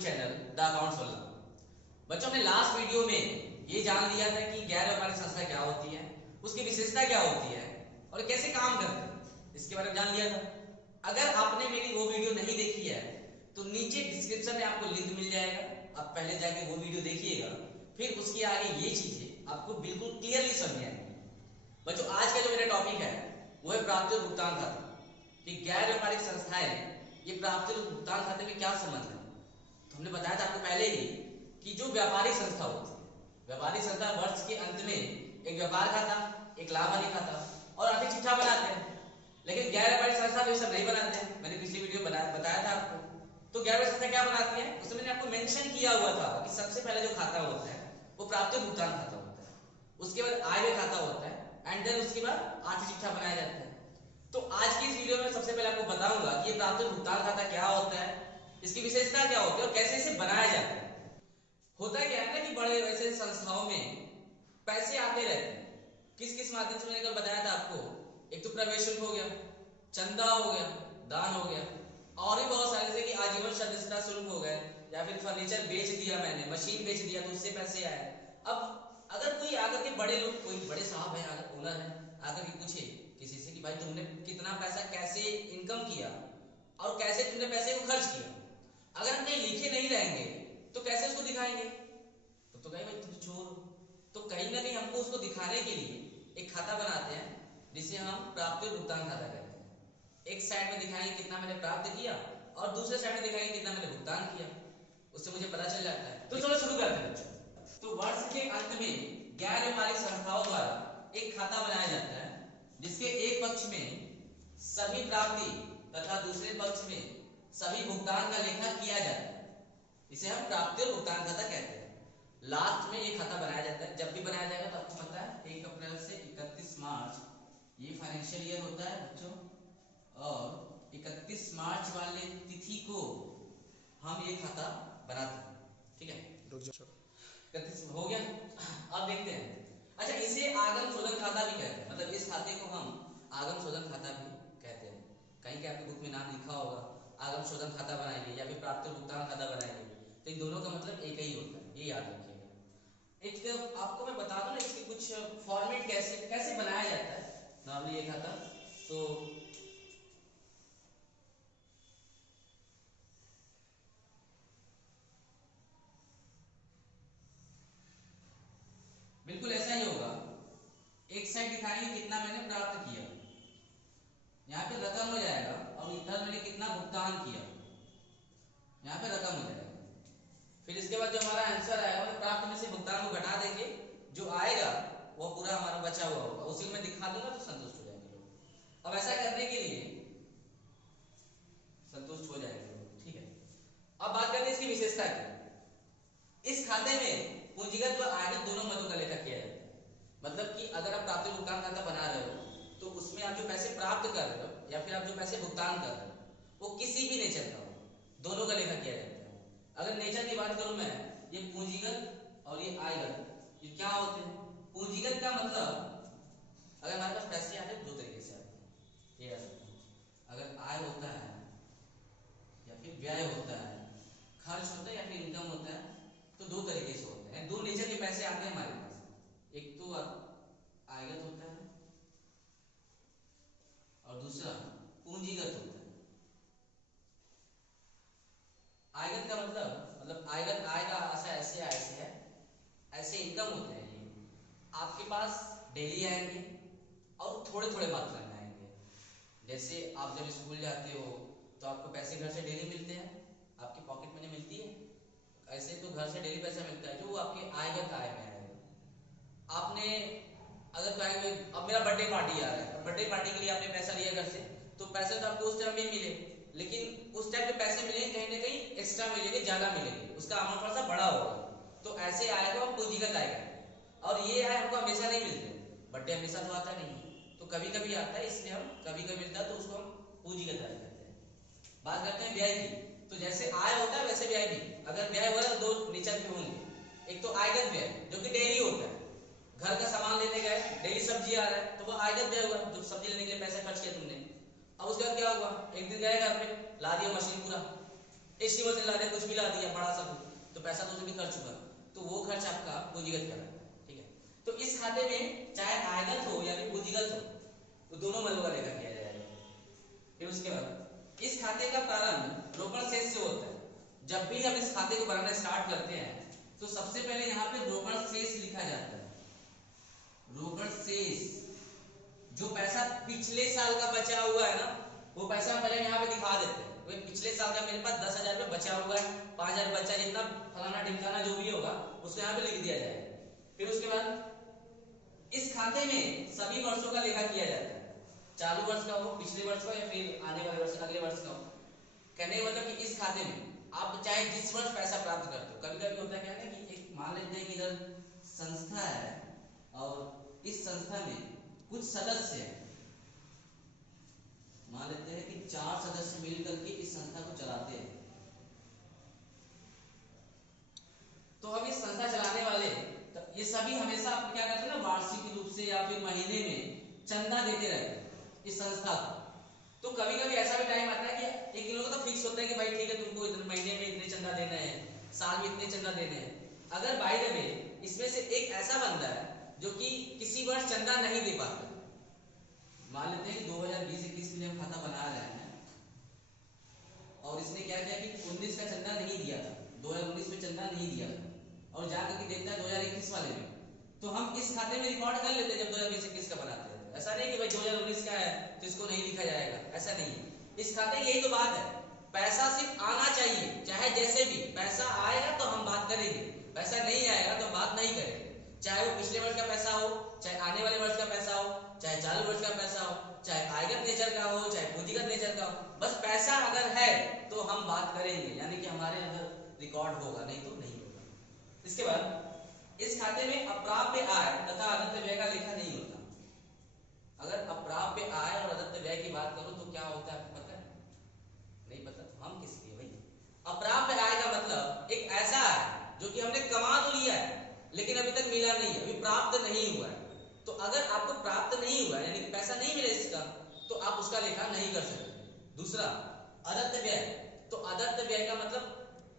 Channel the account solver. बच्चों, हमने last video में ये जान लिया था कि गैर व्यापारिक संस्था क्या होती है, उसकी विशेषता क्या होती है और कैसे काम करते हैं, इसके बारे में जान लिया था। अगर आपने मेरी वो वीडियो नहीं देखी है तो नीचे डिस्क्रिप्शन में आपको लिंक मिल जाएगा, आप पहले जाके वो वीडियो देखिएगा, फिर उसके आगे ये चीजें आपको बिल्कुल क्लियरली समझ में आएंगी। बच्चों, आज का जो मेरा टॉपिक है वो है प्राप्ति और भुगतान खाता। कि गैर व्यापारिक संस्थाएं, ये प्राप्ति और भुगतान खाते में क्या संबंध है। तो हमने बताया था आपको पहले ही कि जो व्यापारिक संस्था होती है, व्यापारिक संस्था वर्ष के अंत में एक व्यापार खाता, एक लाभ हानि खाता और आर्थिक चिट्ठा बनाते हैं। लेकिन गैर व्यापारिक संस्था तो ये सब नहीं बनाते हैं। मैंने पिछली वीडियो बताया था आपको। तो गैर व्यापारिक संस्था क्या बनाती है, उसमें मैंने आपको मेंशन किया हुआ था कि सबसे पहले जो खाता होता है वो प्राप्ति और भुगतान खाता होता है, उसके बाद आय व्यय खाता होता है एंड देन उसके बाद आर्थिक चिट्ठा बनाया जाता है। तो आज की इस वीडियो में सबसे पहले आपको बताऊंगा कि ये प्राप्ति और भुगतान खाता क्या होता है, इसकी विशेषता क्या होती है और कैसे इसे बनाया जाता है। होता क्या है ना कि बड़े वैसे संस्थाओं में पैसे आते रहते हैं। किस किस माध्यम से मैंने कल बताया था आपको, एक तो प्रवेश शुल्क हो गया, चंदा हो गया, दान हो गया और भी बहुत सारे, जैसे कि आजीवन सदस्यता शुल्क हो गए, या फिर फर्नीचर बेच दिया मैंने, मशीन बेच दिया तो उससे पैसे आए। अब अगर कोई आकर के बड़े लोग, कोई बड़े साहब है, अगर ओनर है, आकर के पूछे किसी से कि भाई तुमने कितना पैसा कैसे इनकम किया और कैसे तुमने पैसे को खर्च किया, अगर हम कहीं लिखे नहीं रहेंगे तो कैसे उसको दिखाएंगे। तो कहीं भाई तुम चोर हो। तो कहीं ना कहीं हमको उसको दिखाने के लिए एक खाता बनाते हैं जिसे हम प्राप्ति और भुगतान खाता कहते हैं। एक साइड में दिखाएंगे कितना मैंने प्राप्त किया और दूसरे साइड में दिखाएंगे कितना मैंने भुगतान किया, उससे मुझे पता चल जाता है। तो चलो शुरू करते हैं। तो वर्ष के अंत में गैर व्यापारिक संस्थाओं द्वारा एक खाता बनाया जाता है जिसके एक पक्ष में सभी प्राप्ति तथा दूसरे पक्ष में सभी भुगतान का लेखा किया जाता है। इसे हम प्राप्ति और भुगतान खाता कहते हैं। लास्ट में ये खाता बनाया जाता है। जब भी बनाया जाएगा तो आपको पता है 1 अप्रैल से 31 मार्च ये फाइनेंशियल ईयर होता है बच्चों, और 31 मार्च वाले तिथि को हम ये खाता बनाते हैं। ठीक है, 31 हो गया। अब देखते हैं। अच्छा, इसे आगम शोधन खाता भी कहते हैं। मतलब इस खाते को हम आगम शोधन खाता भी कहते हैं। कहीं के आपके बुक में नाम लिखा होगा आगम शोधन खाता बनाइए या फिर प्राप्ति और भुगतान खाता बनाइए, तो इन दोनों का मतलब एक ही होता है, ये याद रखिएगा। एक आपको मैं बता दूं ना इसकी कुछ फॉर्मेट कैसे कैसे बनाया जाता है नॉर्मली ये खाता। तो बिल्कुल ऐसा ही होगा। एक साइड दिखाएंगे कितना मैंने प्राप्त किया, यहाँ पे रकम हो जाएगा, और इधर मैंने कितना भुगतान किया, यहाँ पे रकम हो जाएगा। फिर इसके बाद जो हमारा आंसर आएगा वो प्राप्त में से भुगतान को घटा देंगे, जो आएगा वो पूरा हमारा बचा हुआ होगा, उसी को मैं दिखा दूंगा तो संतुष्ट हो जाएंगे लोग। अब ऐसा करने के लिए संतुष्ट हो जाएंगे लोग। ठीक है, अब बात करते हैं इसकी विशेषता की। इस खाते में पूंजीगत व आयगत दोनों मदों का लेखा किया जाता है। मतलब कि अगर आप प्राप्ति भुगतान खाता बना रहे हो तो उसमें आप जो पैसे प्राप्त कर रहे हो या फिर आप जो पैसे भुगतान कर रहे हो वो किसी भी नेचर का हो, दोनों का लेखा किया जाता है। अगर नेचर की बात करूं मैं, ये पूंजीगत और ये आयगत, ये क्या होते हैं। पूंजीगत का मतलब अगर हमारे पास पैसे आते हैं दो तरीके से आते हैं, ये अगर आय होता है या फिर व्यय होता है, खर्च होता है या फिर इनकम होता है, तो दो तरीके से होते हैं। दो नेचर के पैसे आते हैं हमारे पास, एक तो आयगत होता है और दूसरा पूंजीगत होता है। आयगत का मतलब आयगत आएगा ऐसे है, ऐसे इनकम होते हैं। ये आपके पास डेली आएंगे और थोड़े थोड़े मात्रा में आएंगे। जैसे आप जब स्कूल जाते हो तो आपको पैसे घर से डेली मिलते हैं, आपकी पॉकेट मनी मिलती है, ऐसे तो घर से डेली पैसा मिलता है जो आपके आयगत आय में आएगा। आपने अगर कहेंगे अब मेरा बर्थडे पार्टी आ रहा है, बर्थडे पार्टी के लिए आपने पैसा लिया घर से, तो पैसे तो आपको उस टाइम भी मिले, लेकिन उस टाइम पे पैसे मिलेंगे कहीं ना कहीं एक्स्ट्रा मिलेंगे, ज्यादा मिलेंगे, उसका अमाउंट थोड़ा सा बड़ा होगा। तो ऐसे आएगा और पूंजीगत आएगा। और ये आय हमको हमेशा नहीं मिलते, बर्थडे हमेशा तो आता नहीं, तो कभी कभी आता है, इसलिए हम कभी कभी मिलता है तो उसको हम पूंजीगत आय कहते हैं। बात करते हैं व्यय की। तो जैसे आय होता है वैसे व्यय भी। अगर व्यय हो रहा है तो दो नेचर के होंगे, एक तो आयगत व्यय जो कि डेली होता है, घर का सामान लेने गए, डेली सब्जी आ रहा है तो वो आयगत व्यय हुआ, जो सब्जी लेने के लिए पैसा खर्च किया तुमने। अब उसके बाद क्या हुआ, एक दिन गए घर पे, ला दिया मशीन पूरा, एसी मशीन ला दिया, कुछ भी ला दिया बड़ा सा कुछ, तो पैसा तो उसमें खर्च हुआ, तो वो खर्च आपका पूंजीगत कहलाता है। ठीक है, तो इस खाते में चाहे आयगत हो या फिर पूंजीगत हो, तो दोनों मदों का लेखा किया जाएगा। फिर उसके बाद इस खाते का प्रारंभ रोकड़ शेष से होता है। जब भी हम इस खाते को बनाना स्टार्ट करते हैं तो सबसे पहले यहाँ पे रोकड़ शेष लिखा जाता है। रोकड़ शेष, जो पैसा पिछले साल का बचा हुआ है ना, वो पैसा हम पहले यहाँ पे दिखा देते हैं। पिछले साल का मेरे पास 10,000 रुपये बचा हुआ है, 5,000 बचा, जितना फलाना ढिमकाना जो भी होगा उसको यहाँ पे लिख दिया जाएगा। फिर उसके बाद इस खाते में सभी वर्षों का लेखा किया जाता है, चालू वर्ष का हो, पिछले वर्ष का, या फिर आने वाले वर्ष, अगले वर्ष का हो। कहने का मतलब कि इस खाते में आप चाहे जिस वर्ष पैसा प्राप्त करते हो, कभी कभी होता है क्या है कि एक मान लेते हैं कि इधर संस्था है और इस संस्था में कुछ सदस्य हैं, मान लेते हैं कि 4 सदस्य मिलकर के इस संस्था को चलाते हैं। तो अब इस संस्था चलाने वाले तो ये सभी हमेशा आप क्या करते हैं ना, वार्षिक रूप से या फिर महीने में चंदा देते रहते हैं इस संस्था को। तो कभी कभी ऐसा भी टाइम आता है कि एक लोगों का तो फिक्स होता है कि भाई ठीक है तुमको इतने महीने में इतने चंदा देना है, साल में इतने चंदा देने हैं। अगर बाय द वे इसमें से एक ऐसा बंदा है जो कि किसी वर्ष चंदा नहीं दे पाता, मान लेते हैं कि 2020-21 के लिए हम खाता बना रहे हैं और इसने क्या किया कि 19 का चंदा नहीं दिया था, 2019 में चंदा नहीं दिया था और जाकर के देखता है 2021 वाले में, तो हम इस खाते में रिकॉर्ड कर लेते हैं जब 2020-21 का बनाते हैं। ऐसा नहीं कि भाई 2019 का है तो इसको नहीं लिखा जाएगा, ऐसा नहीं है। इस खाते यही तो बात है, पैसा सिर्फ आना चाहिए, चाहे जैसे भी पैसा आएगा तो हम बात करेंगे, पैसा नहीं आएगा तो बात नहीं करेंगे। चाहे वो पिछले वर्ष का पैसा हो, चाहे आने वाले वर्ष का पैसा हो, चाहे चालू वर्ष का पैसा हो, चाहे आयगत नेचर का हो, चाहे पूंजीगत नेचर का हो, बस पैसा अगर है तो हम बात करेंगे, यानी कि हमारे अंदर रिकॉर्ड होगा, नहीं तो नहीं होगा। इसके बाद इस खाते में अप्राप्य आय तथा अदत्त व्यय का लेखा नहीं होता। अगर अप्राप्य आय और अदत्त व्यय की बात करूं तो क्या होता है आपको पता है? नहीं पता तो हम किस लिए भाई। अप्राप्य आय का मतलब एक ऐसा है जो कि हमने कमा तो लिया है लेकिन अभी तक मिला नहीं है, अभी प्राप्त नहीं हुआ है। तो अगर आपको प्राप्त नहीं हुआ है यानी कि पैसा नहीं मिला इसका, तो आप उसका लेखा नहीं कर सकते। दूसरा अदत्त व्यय, तो अदत्त व्यय का मतलब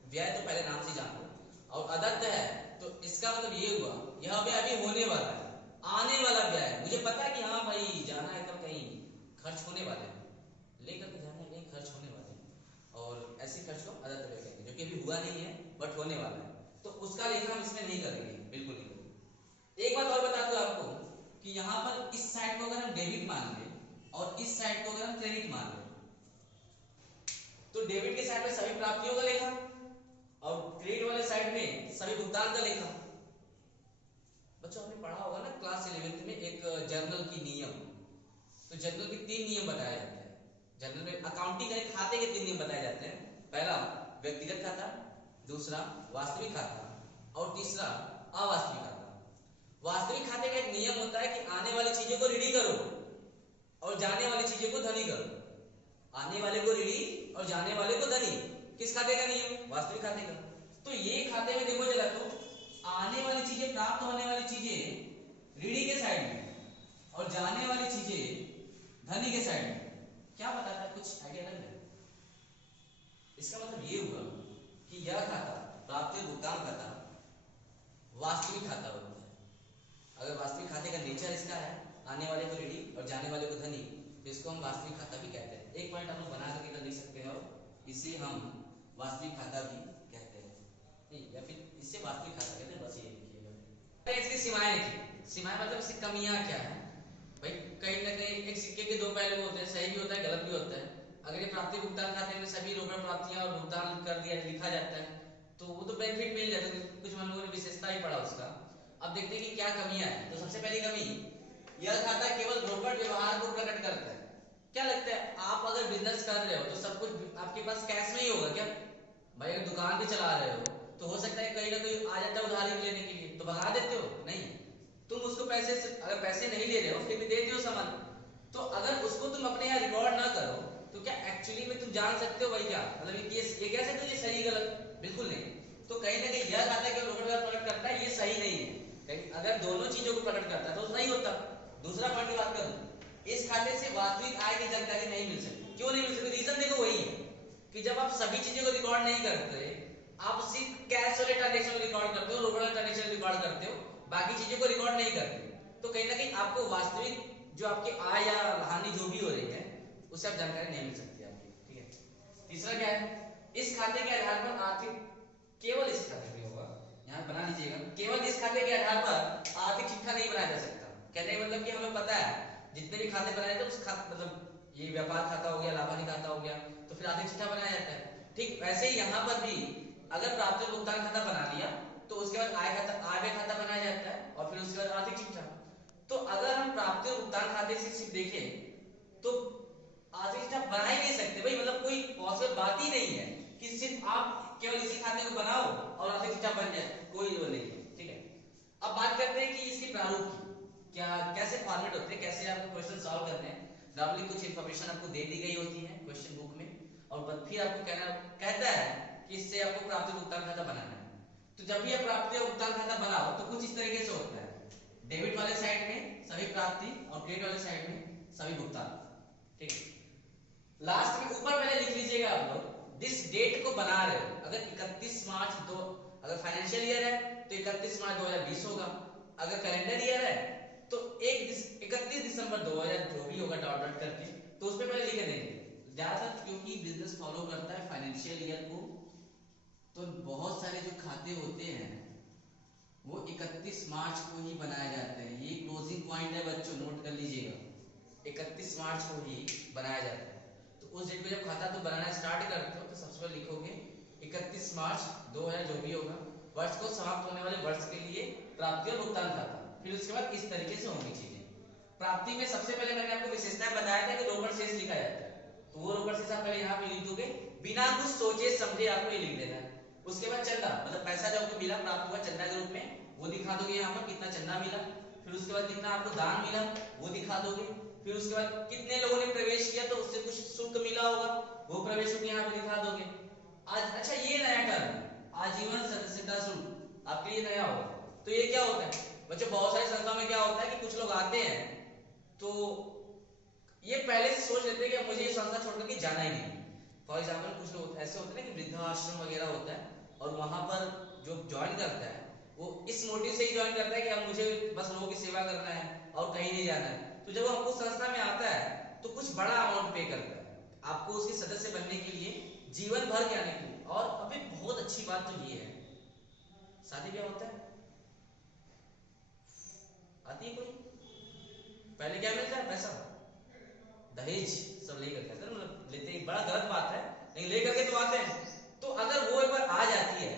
व्यय तो पहले नाम से जान लो, और अदत्त है तो इसका मतलब ये हुआ यह व्यय अभी होने वाला है, आने वाला व्यय है। मुझे पता है कि हाँ भाई जाना है कल कहीं, खर्च होने वाले हैं, लेकर के जाना है कहीं, खर्च होने वाले हैं, और ऐसे खर्च को अदत्त व्यय कहते हैं जो कि अभी हुआ नहीं है बट होने वाला है, तो उसका लेखा हम इसमें नहीं करेंगे, बिल्कुल नहीं करेंगे। एक बात और बता दूं आपको कि यहाँ पर इस साइड को अगर हम डेबिट मान ले और इस साइड को अगर हम क्रेडिट मान ले, तो डेबिट के साइड में सभी प्राप्तियों का लेखा और क्रेडिट वाले साइड में सभी भुगतान का लेखा। बच्चों आपने पढ़ा होगा ना क्लास 11th में एक जर्नल की नियम, तो जर्नल के 3 नियम बताए जाते हैं। जर्नल में अकाउंटिंग के खाते के 3 नियम बताए जाते हैं। पहला व्यक्तिगत खाता, दूसरा वास्तविक खाता और तीसरा अवास्तविक खाता। वास्तविक खाते का एक नियम होता है कि आने वाली चीजों को ऋणी करो और जाने वाली चीजों को धनी करो। आने वाले को ऋणी और जाने वाले को धनी, किस खाते का नियम? वास्तविक खाते का। तो ये खाते में देखो जरा, तो आने वाली चीजें, प्राप्त होने वाली चीजें ऋणी के साइड में और जाने वाली चीजें धनी के साइड में। क्या बताता है, कुछ आइडिया लग रहा है? इसका मतलब ये हुआ कि यह खाता प्राप्ति भुगतान खाता वास्तविक खाता होता है। अगर वास्तविक खाते का नेचर इसका है आने वाले को ऋणी और जाने वाले को धनी, तो इसको हम वास्तविक खाता भी कहते हैं। एक पॉइंट हम लोग बना करके इधर लिख सकते हैं और इसे हम वास्तविक खाता भी कहते हैं, नहीं या फिर इससे वास्तविक खाता कहते हैं, बस ये लिखिएगा। इसकी सीमाएं लिखिए। सीमाएं मतलब इसकी कमियां क्या है भाई? कहीं ना कहीं एक सिक्के के 2 पहलू होते हैं, सही भी होता है गलत भी होता है। अगर ये प्राप्ति भुगतान खाते में सभी रोकड़ प्राप्तियां और भुगतान कर दिया लिखा जाता है तो वो तो बेनिफिट मिल जाता है, कुछ हम लोगों ने विशेषता ही पढ़ा उसका। अब देखते हैं कि क्या कमियां हैं। तो सबसे पहली कमी, यह खाता केवल रोकड़ व्यवहार को प्रकट करता है। क्या लगता है, आप अगर बिजनेस कर रहे हो तो सब कुछ आपके पास कैश में ही होगा क्या भाई? अगर दुकान भी चला रहे हो तो हो सकता है कहीं ना कहीं आ जाता है उधारी लेने के लिए, तो भगा देते हो? नहीं, तुम उसको पैसे से, अगर पैसे नहीं ले रहे हो फिर भी देते हो सामान, तो अगर उसको तुम अपने यहाँ रिकॉर्ड ना करो तो क्या एक्चुअली में तुम जान सकते हो भाई क्या मतलब ये कह सकते हो ये सही गलत? बिल्कुल नहीं। तो कहीं ना कहीं यह खाता केवल रोकड़ व्यवहार प्रकट करता है, ये सही नहीं है। अगर दोनों चीजों को प्रकट करता है तो नहीं होता। दूसरा पॉइंट की बात करूं, इस खाते से वास्तविक आय की जानकारी नहीं मिल सकती। क्यों नहीं मिल सकती? रीजन देखो वही है कि जब आप सभी चीजों को रिकॉर्ड नहीं करते, आप सिर्फ कैश वाले ट्रांजेक्शन को रिकॉर्ड करते हो, रोकड़ वाले ट्रांजेक्शन रिकॉर्ड करते हो, बाकी चीजों को रिकॉर्ड नहीं करते, तो कहीं ना कहीं आपको वास्तविक जो आपकी आय या हानि जो भी हो रही है उससे आप जानकारी नहीं मिल सकती आपकी। ठीक है। तीसरा क्या है, इस खाते के आधार पर आर्थिक, केवल इस खाते पे होगा, यहाँ बना लीजिएगा, केवल इस खाते के आधार पर आर्थिक चिट्ठा नहीं बनाया जा सकता। कहने का मतलब कि हमें पता है जितने भी खाते बनाए थे उस खाते मतलब ये व्यापार खाता हो गया, लाभानी खाता हो गया, तो फिर आर्थिक चिट्ठा बनाया जाता है। ठीक वैसे ही यहाँ पर भी अगर प्राप्ति और भुगतान खाता बना लिया तो उसके बाद आय खाता, आय व्यय खाता बनाया जाता है और फिर उसके बाद आर्थिक चिट्ठा। तो अगर हम प्राप्ति और भुगतान खाते से सिर्फ देखें तो आर्थिक चिट्ठा बना ही नहीं सकते भाई, मतलब कोई पॉसिबल बात ही नहीं है कि सिर्फ आप केवल इसी खाते को बनाओ और आर्थिक चिट्ठा बन जाए, कोई वो नहीं है। ठीक है। अब बात करते हैं कि इसके प्रारूप की, क्या कैसे फॉर्मेट होते हैं, कैसे आपको क्वेश्चन सॉल्व करने हैं। नॉर्मली कुछ इंफॉर्मेशन आपको दे दी गई होती है क्वेश्चन बुक में और फिर आपको कहता है कि इससे आपको प्राप्ति भुगतान खाता बनाना है। तो जब भी आप प्राप्ति और भुगतान खाता बनाओ तो कुछ इस तरीके से होता है, डेबिट वाले साइड में सभी प्राप्ति और क्रेडिट वाले साइड में सभी भुगतान। ठीक है। लास्ट में ऊपर पहले लिख लीजिएगा आप लोग जिस डेट को बना रहे हो, अगर 31 मार्च दो, अगर फाइनेंशियल ईयर है तो 31 मार्च 2020 होगा, अगर कैलेंडर ईयर है तो 31 दिसंबर 2000 जो भी होगा डॉट डॉट करके, तो उस पे पहले लिख देंगे। ज्यादातर क्योंकि बिजनेस फॉलो करता है फाइनेंशियल ईयर को, तो बहुत सारे जो खाते होते हैं वो 31 मार्च को ही बनाए जाते हैं। ये क्लोजिंग पॉइंट है बच्चों, नोट कर लीजिएगा, 31 मार्च को ही बनाया जाता है। तो उस डेट पे जब खाता तो बनाना स्टार्ट करते हो तो सबसे पहले लिखोगे 31 मार्च 2000 जो भी होगा, वर्ष को समाप्त होने वाले वर्ष के लिए प्राप्ति और भुगतान खाता। फिर उसके बाद इस तरीके से होनी चीजें। प्राप्ति में सबसे पहले मैंने आपको विशेषताएं बताया था कि रोकड़ शेष लिखा जाता है, तो वो रोकड़ शेष आप पहले यहाँ पे लिख दोगे, बिना कुछ सोचे समझे आपको ये लिख देना है। उसके बाद चंदा, मतलब पैसा जो आपको मिला प्राप्त हुआ चंदा के रूप में, वो दिखा दोगे यहाँ पर कितना चंदा मिला। फिर उसके बाद कितना आपको दान मिला वो दिखा दोगे। फिर उसके बाद कितने लोगों ने प्रवेश किया तो उससे कुछ शुल्क मिला होगा, वो प्रवेश शुल्क यहाँ पे दिखा दोगे। आज अच्छा ये नया टर्म आजीवन सदस्यता शुल्क आपके लिए नया होगा। तो ये क्या होता है बच्चों, बहुत सारी संस्थाओं में क्या होता है कि कुछ लोग आते हैं तो ये पहले से सोच लेते हैं कि मुझे ये संस्था छोड़ करके जाना ही नहीं। फॉर एग्जाम्पल कुछ लोग ऐसे होते हैं ना कि वृद्धाश्रम वगैरह होता है और वहां पर जो ज्वाइन करता है वो इस मोटिव से ही ज्वाइन करता है कि अब मुझे बस लोगों की सेवा करना है और कहीं नहीं जाना है। तो जब वो उस संस्था में आता है तो कुछ बड़ा अमाउंट पे करता है आपको उसके सदस्य बनने के लिए, जीवन भर के आने के लिए। और अभी बहुत अच्छी बात तो ये है, शादी ब्याह होता है, आती है कोई, पहले क्या मिलता है, पैसा, दहेज सब लेकर के आते हैं, मतलब लेते हैं, बड़ा गलत बात है लेकिन लेकर के तो आते हैं। तो अगर वो एक बार आ जाती है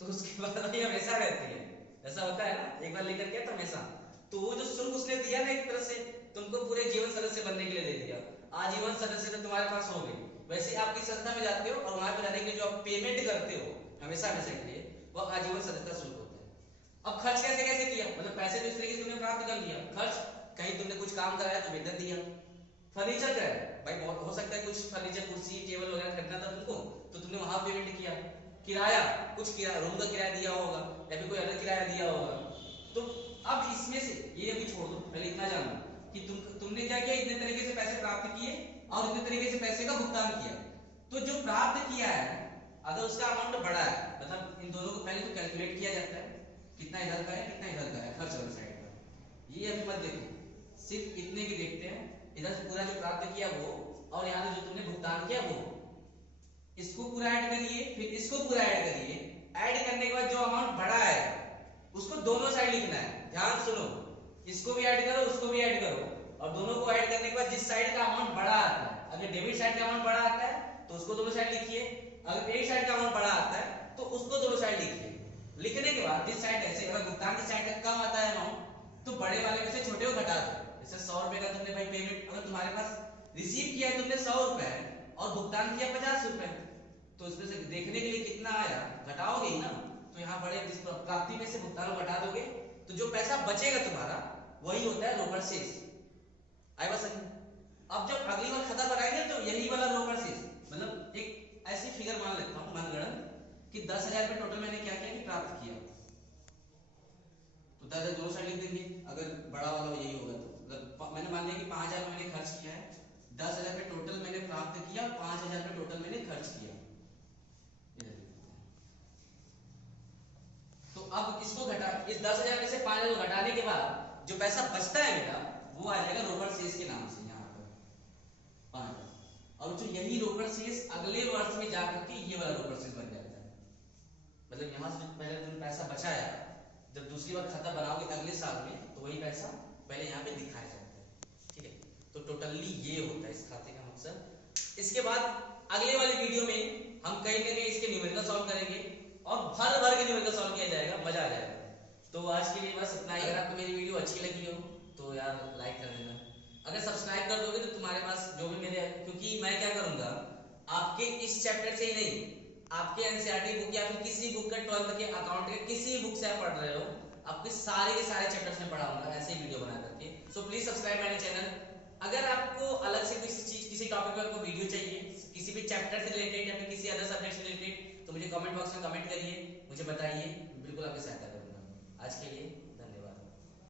तो उसके बाद भी हमेशा रहती है, ऐसा होता है ना, एक बार लेकर के तो हमेशा। तो वो जो शुल्क उसने दिया ना एक तरह से तुमको पूरे जीवन सदस्य बनने के लिए दे दिया, आजीवन सदस्यता तुम्हारे पास हो गई। वैसे आपकी संस्था में जाते हो और वहां पे जाने के लिए जो आप पेमेंट करते हो हमेशा हमेशा के लिए, वो आजीवन सदस्यता शुल्क होता है। अब खर्च कैसे कैसे किया, मतलब पैसे तो इस तरीके से तुमने प्राप्त कर लिया, खर्च कहीं तुमने कुछ काम कराया तो वेतन दिया। फर्नीचर का है भाई, बहुत हो सकता है कुछ फर्नीचर कुर्सी टेबल वगैरह खरीदना था तुमको तो तुमने वहां पेमेंट किया। किराया, कुछ किराया रूम का किराया दिया होगा या फिर कोई अलग किराया दिया होगा। तो अब इसमें से ये अभी छोड़ दो, पहले इतना जानो कि तुमने क्या किया, इतने तरीके से पैसे प्राप्त किए और इतने तरीके से पैसे का भुगतान किया। तो जो प्राप्त किया है अगर उसका अमाउंट बड़ा है, मतलब इन दोनों को पहले तो कैलकुलेट किया जाता है कितना इधर का है कितना इधर का है, खर्च वाली साइड पर। ये अभी मत देखो, सिर्फ इतने की देखते हैं, इधर से पूरा जो प्राप्त किया वो और यहाँ से जो तुमने भुगतान किया वो, इसको पूरा ऐड करिए फिर इसको पूरा ऐड करिए। ऐड करने के बाद जो अमाउंट बढ़ा है उसको दोनों साइड लिखना है, ध्यान सुनो, इसको भी ऐड करो उसको भी ऐड करो और दोनों को ऐड करने के बाद जिस साइड का अमाउंट बढ़ा आता है, अगर डेबिट साइड का अमाउंट बढ़ा आता है तो उसको दोनों साइड लिखिए, अगर क्रेडिट साइड का अमाउंट बढ़ा आता है तो उसको दोनों साइड लिखिए। लिखने के बाद जिस साइड ऐसे अगर भुगतान की साइड का कम आता है अमाउंट तो बड़े वाले में से छोटे को घटा दो। जैसे 100 रुपए का तुमने भाई पेमेंट, अगर तुम्हारे पास रिसीव किया है तुमने 100 रुपए और भुगतान किया 50 रुपए, तो इसमें से देखने के लिए कितना आया घटाओगे ही ना। तो यहाँ बड़े प्राप्ति में से भुगतान को घटा दोगे तो जो पैसा बचेगा तुम्हारा वही होता है रोकड़ शेष। आई बात समझ? अब जब अगली बार खाता बनाएंगे तो यही वाला रोकड़ शेष, मतलब एक ऐसी फिगर मान लेता हूँ मनगढ़ंत कि 10,000 रुपए टोटल मैंने क्या किया कि प्राप्त किया, तो 10,000 दोनों साइड लिख देंगे। अगर बड़ा वाला यही होगा तो मतलब मैंने मान लिया कि 5,000 मैंने खर्च किया है, 10,000 रुपये टोटल मैंने प्राप्त किया, 5,000 रुपये टोटल मैंने खर्च किया। तो अब इसको घटा, इस 10,000 में से 5,000 को घटाने के बाद जो पैसा बचता है मेरा वो आ जाएगा रोकड़ शेष के नाम से यहाँ पर 5,000। और जो यही रोकड़ शेष अगले वर्ष में जाकर के ये वाला रोकड़ शेष बन जाता है। मतलब यहाँ से पहले तुमने पैसा बचाया, जब दूसरी बार खाता बनाओगे अगले साल में तो वही पैसा पहले यहाँ पे दिखाया जाता है। ठीक है, तो टोटली ये होता है इस खाते का मकसद। इसके बाद अगले वाली वीडियो में हम कहीं ना कहीं इसके न्यूमेरिकल सॉल्व करेंगे और भर भर के न्यूमेरिकल सॉल्व किया जाएगा, मजा आ जाएगा। तो आज के लिए बस इतना ही। अगर आपको मेरी वीडियो अच्छी लगी हो तो यार लाइक कर देना। अगर सब्सक्राइब कर दोगे तो तुम्हारे पास जो भी मेरे, क्योंकि मैं क्या करूंगा आपके इस चैप्टर से ही नहीं, आपके एनसीईआरटी बुक या फिर किसी बुक का 12th के अकाउंट के किसी बुक से आप पढ़ रहे हो, आपके सारे के सारे चैप्टर्स में पढ़ाऊंगा ऐसे ही वीडियो बना करके। So please subscribe my channel. अगर आपको अलग से किसी टॉपिक पर आपको वीडियो चाहिए, किसी भी चैप्टर से रिलेटेड या फिर किसी अदर सब्जेक्ट से रिलेटेड, तो मुझे कमेंट बॉक्स में कमेंट करिए, मुझे बताइए, बिल्कुल आपकी सहायता